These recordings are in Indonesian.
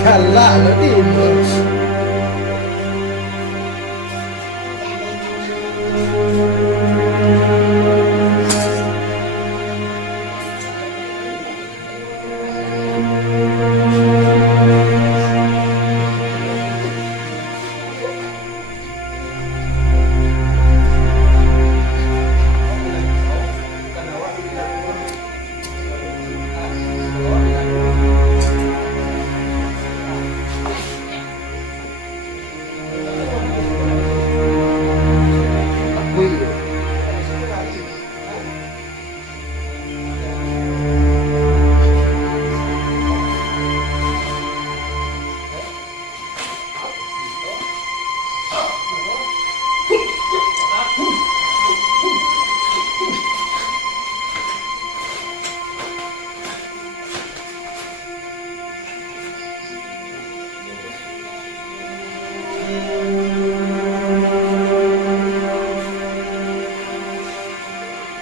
Kalah lo tidur.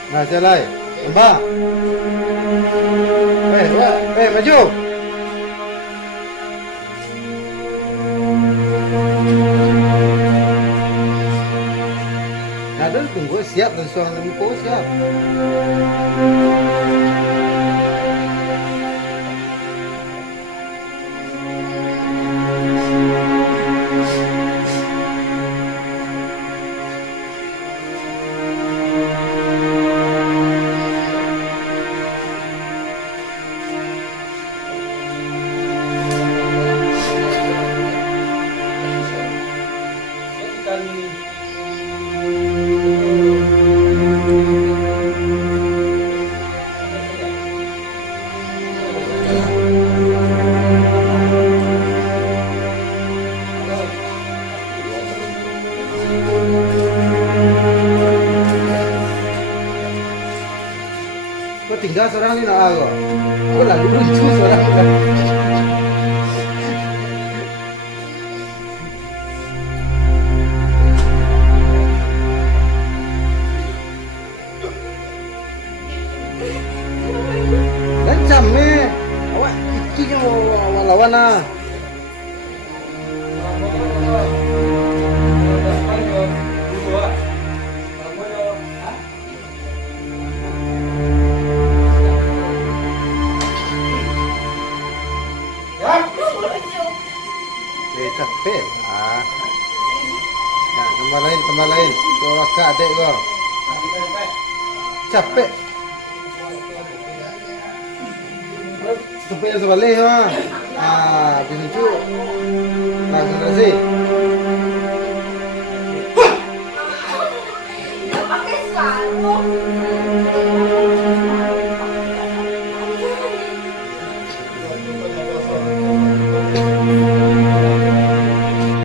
Nah, jalan. Mbak. Maju. Nah, dulu tunggu siap dan suara lempo siap. Kok tinggal seorang ini nak aku? Kok lagi lucu seorang kan? Lancam awak itu yang mau lawan ah. Capek ah. Nah, tambah lain. Kau kakak adik kau. Capek. Supaya sebalik ha. Ah, lucu. Langsung kasih. Pakai sarung.